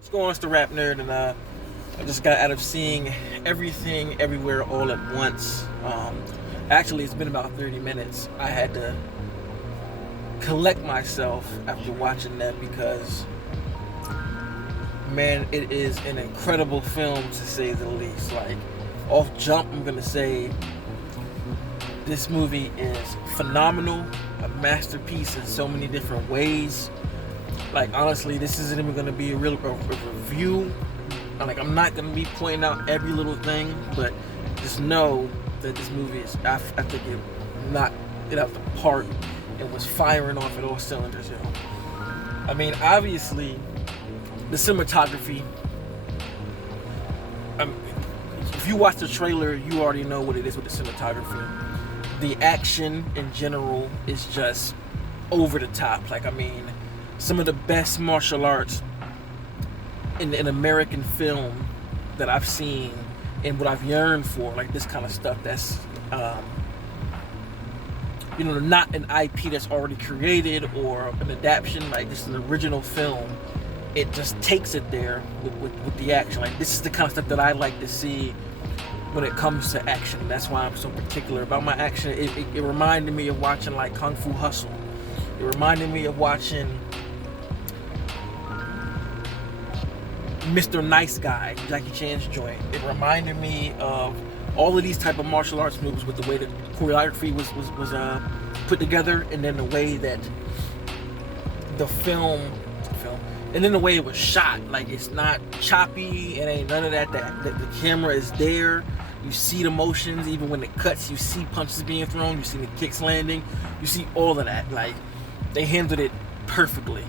What's going on? It's the RapNerd, and I just got out of seeing Everything Everywhere All at Once. Actually, it's been about 30 minutes. I had to collect myself after watching that because, man, it is an incredible film to say the least. Like, off jump, I'm gonna say this movie is phenomenal, a masterpiece in so many different ways. Like, honestly, this isn't even gonna be a review. Like, I'm not gonna be pointing out every little thing, but just know that this movie is, I think it knocked it out the park and was firing off at all cylinders, yo. I mean, obviously, the cinematography, if you watch the trailer, you already know what it is with the cinematography. The action in general is just over the top. Like, I mean, some of the best martial arts in American film that I've seen and what I've yearned for, like this kind of stuff that's, not an IP that's already created or an adaptation, like just an original film. It just takes it there with the action. Like, this is the kind of stuff that I like to see when it comes to action. That's why I'm so particular about my action. It reminded me of watching like Kung Fu Hustle. It reminded me of watching Mr. Nice Guy, Jackie Chan's joint. It reminded me of all of these type of martial arts movies with the way that choreography was put together, and then the way that the film, and then the way it was shot. Like, it's not choppy. It ain't none of that. That the camera is there. You see the motions, even when it cuts. You see punches being thrown. You see the kicks landing. You see all of that. Like, they handled it perfectly.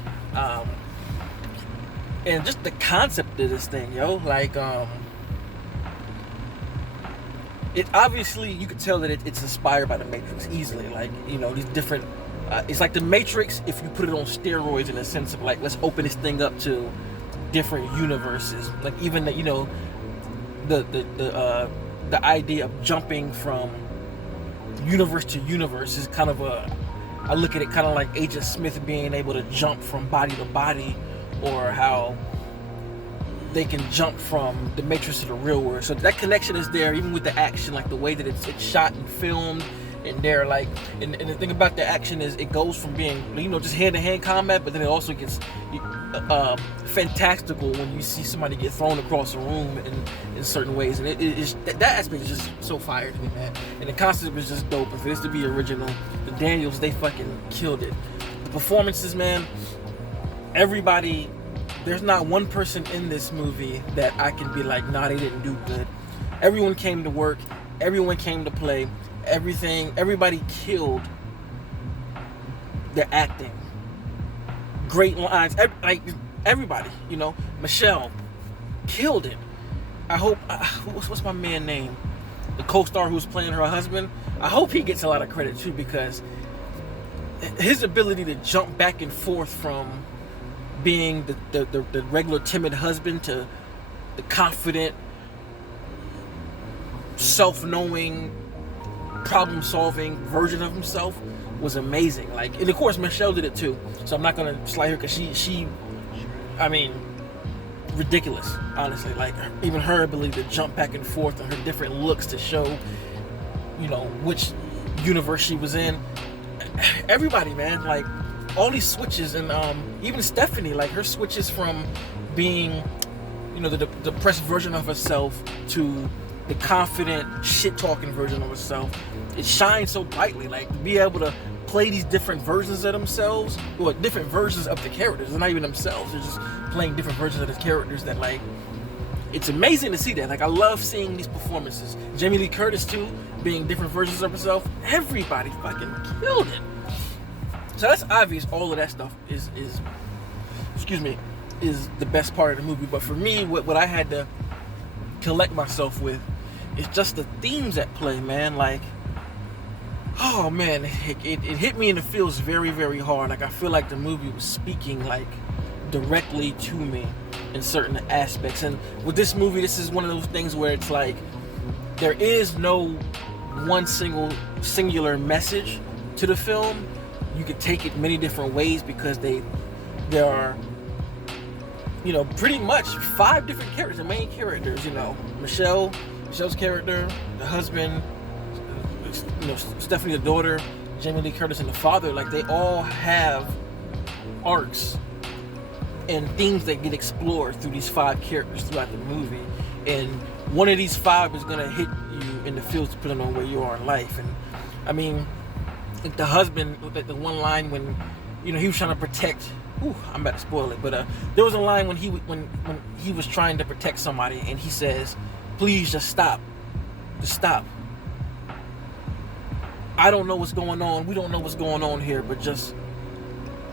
And just the concept of this thing, yo, like, it obviously, you could tell that it's inspired by the Matrix easily. Like, these different, it's like the Matrix if you put it on steroids, in a sense of like, let's open this thing up to different universes. Like, even the the idea of jumping from universe to universe is kind of I look at it kind of like Agent Smith being able to jump from body to body, or how they can jump from the Matrix to the real world. So that connection is there, even with the action, like the way that it's shot and filmed. And they're like, and the thing about the action is it goes from being, just hand-to-hand combat, but then it also gets fantastical when you see somebody get thrown across the room in certain ways. And it is that aspect is just so fire to me, man. And the concept is just dope. And for this to be original, the Daniels, they fucking killed it. The performances, man, everybody, there's not one person in this movie that I can be like, nah, they didn't do good. Everyone came to work. Everyone came to play. Everybody killed their acting. Great lines. Everybody, Michelle killed it. I hope, what's my man name? The co-star who's playing her husband. I hope he gets a lot of credit too, because his ability to jump back and forth from being the regular timid husband to the confident, self-knowing, problem-solving version of himself was amazing. Like, and of course Michelle did it too, so I'm not gonna slight her, because she I mean, ridiculous, honestly. Like, even her ability to jump back and forth and her different looks to show which universe she was in. Everybody, man, like, all these switches. And even Stephanie, like, her switches from being the depressed version of herself to the confident, shit-talking version of herself, it shines so brightly. Like, to be able to play these different versions of themselves, or different versions of the characters. They're not even themselves. They're just playing different versions of the characters that, like, it's amazing to see that. Like, I love seeing these performances. Jamie Lee Curtis, too, being different versions of herself. Everybody fucking killed it. So that's obvious. All of that stuff is the best part of the movie. But for me, what I had to collect myself with is just the themes at play, man. Like, oh man, it hit me, and it feels very, very hard. Like, I feel like the movie was speaking like directly to me in certain aspects. And with this movie, this is one of those things where it's like there is no one singular message to the film. You could take it many different ways, because there are pretty much 5 different characters, the main characters. Michelle's character, the husband, Stephanie the daughter, Jamie Lee Curtis and the father. Like, they all have arcs and themes that get explored through these 5 characters throughout the movie. And one of these 5 is gonna hit you in the feels depending on where you are in life. And I mean, like the husband, like the one line when he was trying to protect. I'm about to spoil it, but there was a line when he was trying to protect somebody, and he says, "Please just stop, I don't know what's going on. We don't know what's going on here, but just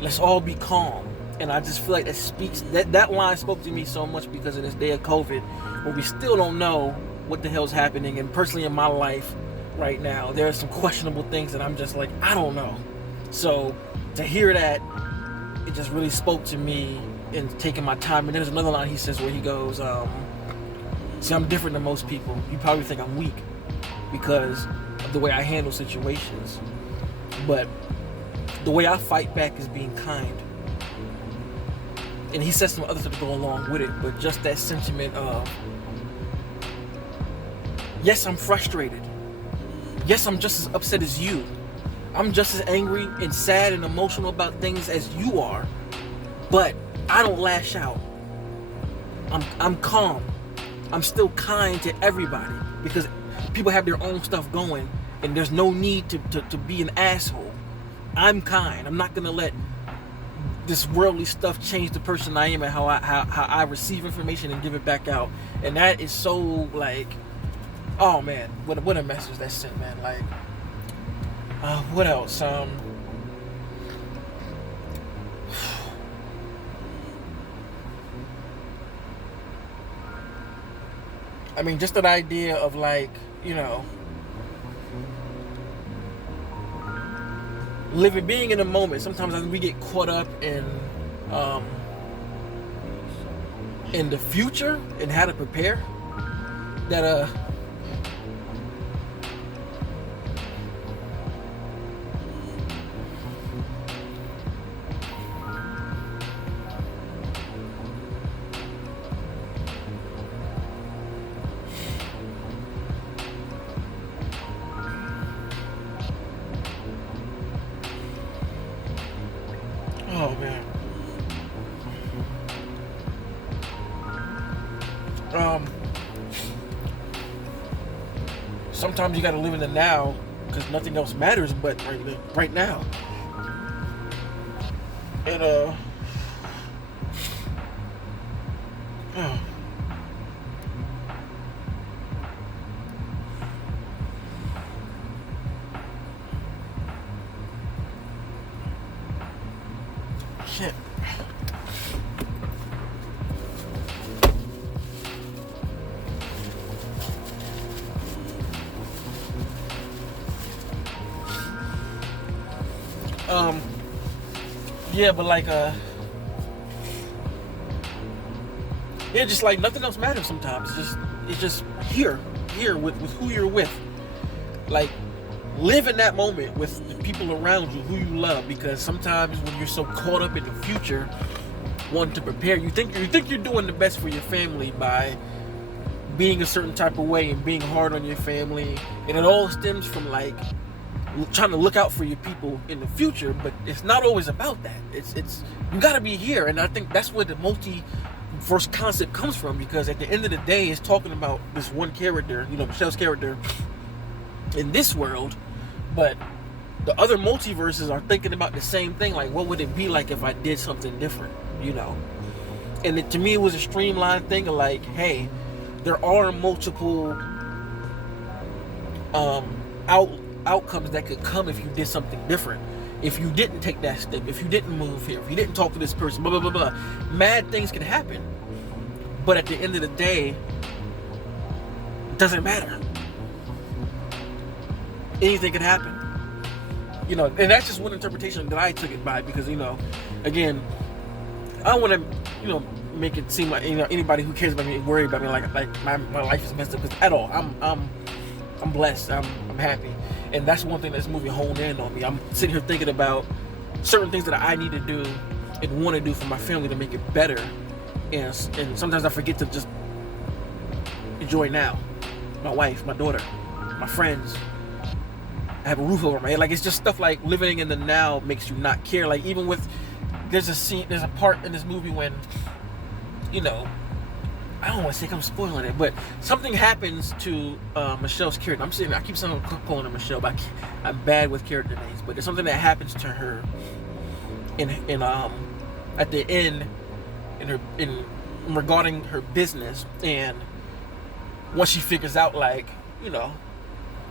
let's all be calm." And I just feel like that line spoke to me so much because in this day of COVID, where we still don't know what the hell's happening. And personally in my life right now, there are some questionable things that I'm just like, I don't know. So to hear that, it just really spoke to me in taking my time. And there's another line he says where he goes, see, I'm different than most people. You probably think I'm weak because of the way I handle situations. But the way I fight back is being kind. And he says some other stuff to go along with it, but just that sentiment of, yes, I'm frustrated. Yes, I'm just as upset as you. I'm just as angry and sad and emotional about things as you are, but I don't lash out. I'm calm. I'm still kind to everybody because people have their own stuff going, and there's no need to be an asshole. I'm kind. I'm not gonna let this worldly stuff change the person I am and how I receive information and give it back out. And that is so, like, oh man, what a message that sent, man. Like, what else? I mean, just that idea of, like, being in the moment. Sometimes I think we get caught up in the future and how to prepare. That oh man. Sometimes you gotta live in the now because nothing else matters but right now. And oh. Shit. Yeah, but like yeah, just like nothing else matters sometimes. It's just here with who you're with. Like, live in that moment with the people around you who you love, because sometimes when you're so caught up in the future, wanting to prepare, you think you're doing the best for your family by being a certain type of way and being hard on your family, and it all stems from like trying to look out for your people in the future. But it's not always about that. It's you got to be here, and I think that's where the multiverse concept comes from, because at the end of the day, it's talking about this one character, Michelle's character in this world, but the other multiverses are thinking about the same thing. Like, what would it be like if I did something different? And to me, it was a streamlined thing of like, hey, there are multiple outcomes that could come if you did something different. If you didn't take that step, if you didn't move here, if you didn't talk to this person, blah, blah, blah, blah. Mad things can happen. But at the end of the day, it doesn't matter. Anything can happen. And that's just one interpretation that I took it by, because, again, I don't want to, make it seem like, anybody who cares about me, worry about me, like my life is messed up, because at all, I'm blessed, I'm happy. And that's one thing this movie honed in on me. I'm sitting here thinking about certain things that I need to do and want to do for my family to make it better. and sometimes I forget to just enjoy now. My wife, my daughter, my friends. I have a roof over my head. Like, it's just stuff like living in the now makes you not care. Like, even with, there's a part in this movie when, you know, I don't want to say I'm spoiling it, but something happens to Michelle's character. I keep saying calling her Michelle, but I'm bad with character names. But there's something that happens to her in at the end in regarding her business, and once she figures out, like, you know,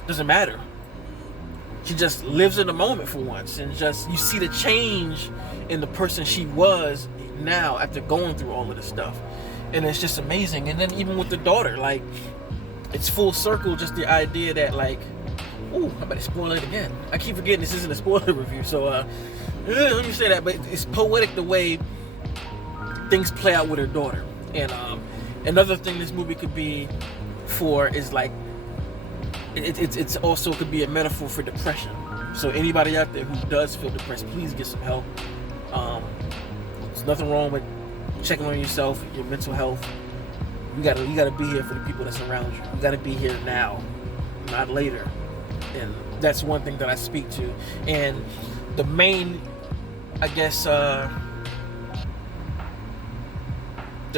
doesn't matter. She just lives in the moment for once, and just, you see the change in the person she was now after going through all of this stuff, and it's just amazing. And then even with the daughter, like, it's full circle. Just the idea that, like, ooh, I better spoil it again. I keep forgetting this isn't a spoiler review, so let me say that. But it's poetic the way things play out with her daughter. And another thing this movie could be for is, like, it's also could be a metaphor for depression. So anybody out there who does feel depressed, please get some help. There's nothing wrong with checking on yourself, your mental health. You gotta be here for the people that's around you. You gotta be here now, not later. And that's one thing that I speak to. And the main, I guess, the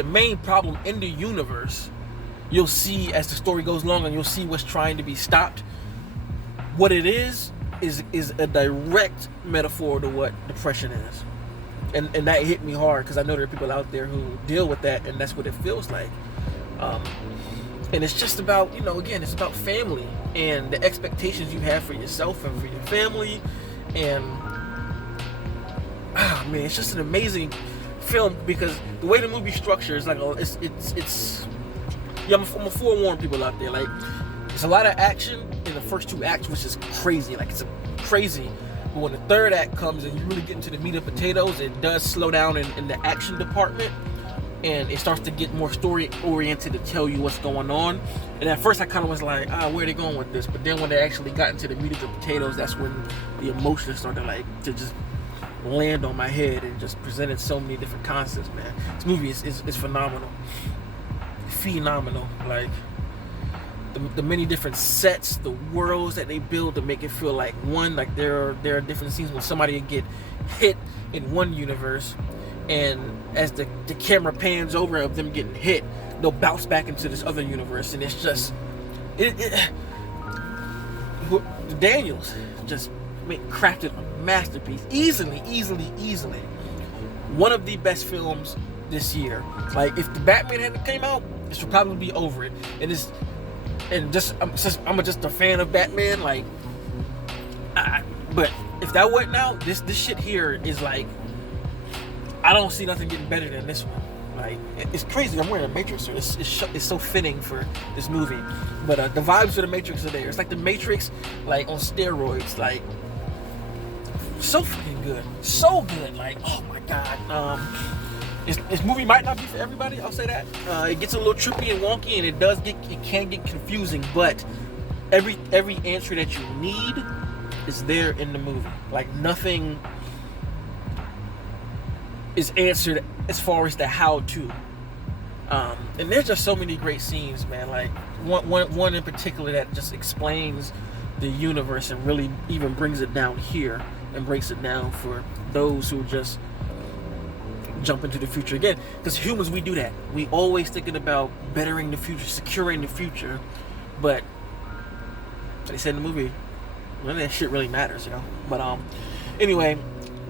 main problem in the universe, you'll see as the story goes along, and you'll see what's trying to be stopped. What it is a direct metaphor to what depression is. And that hit me hard, because I know there are people out there who deal with that, and that's what it feels like. And it's just about, you know, again, it's about family and the expectations you have for yourself and for your family. And man, it's just an amazing film, because the way the movie structures, like, it's yeah, I'm gonna forewarn people out there. Like, there's a lot of action in the first two acts, which is crazy. Like, it's crazy. But when the third act comes and you really get into the meat and potatoes, it does slow down in the action department, and it starts to get more story oriented to tell you what's going on. And at first I kind of was like, where are they going with this? But then when they actually got into the meat of the potatoes, that's when the emotions started, like, to just land on my head, and just presented so many different concepts, man. This movie is phenomenal. Phenomenal. Like, the many different sets, the worlds that they build to make it feel like one. Like, there are different scenes when somebody will get hit in one universe, and as the camera pans over of them getting hit, they'll bounce back into this other universe. And it's just the Daniels just crafted a masterpiece. Easily one of the best films this year. Like, if the Batman hadn't came out, this would probably be over it. I'm just a fan of Batman. Like, but if that wasn't out, this shit here is like, I don't see nothing getting better than this one. Like, it's crazy. I'm wearing a Matrix suit. It's so fitting for this movie. But the vibes of the Matrix are there. It's like the Matrix, like, on steroids. Like, so fucking good. So good. Like, oh my god. This movie might not be for everybody, I'll say that. It gets a little trippy and wonky, and it can get confusing, but every answer that you need is there in the movie. Like, nothing is answered as far as the how-to. And there's just so many great scenes, man. Like, one in particular that just explains the universe and really even brings it down here and breaks it down for those who just jump into the future again. Because humans, we do that. We always thinking about bettering the future, securing the future. But they said in the movie, none of that shit really matters, you know. But anyway,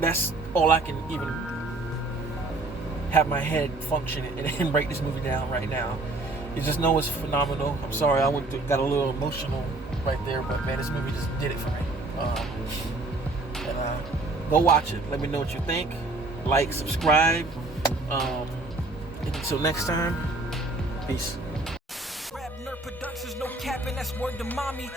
that's all I can even have my head function and break this movie down right now. You just know it's phenomenal. I'm sorry, I got a little emotional right there, but man, this movie just did it for me. Go watch it. Let me know what you think. Like, subscribe. And until next time, peace. RapNerd Productions, no capping, that's word to mommy.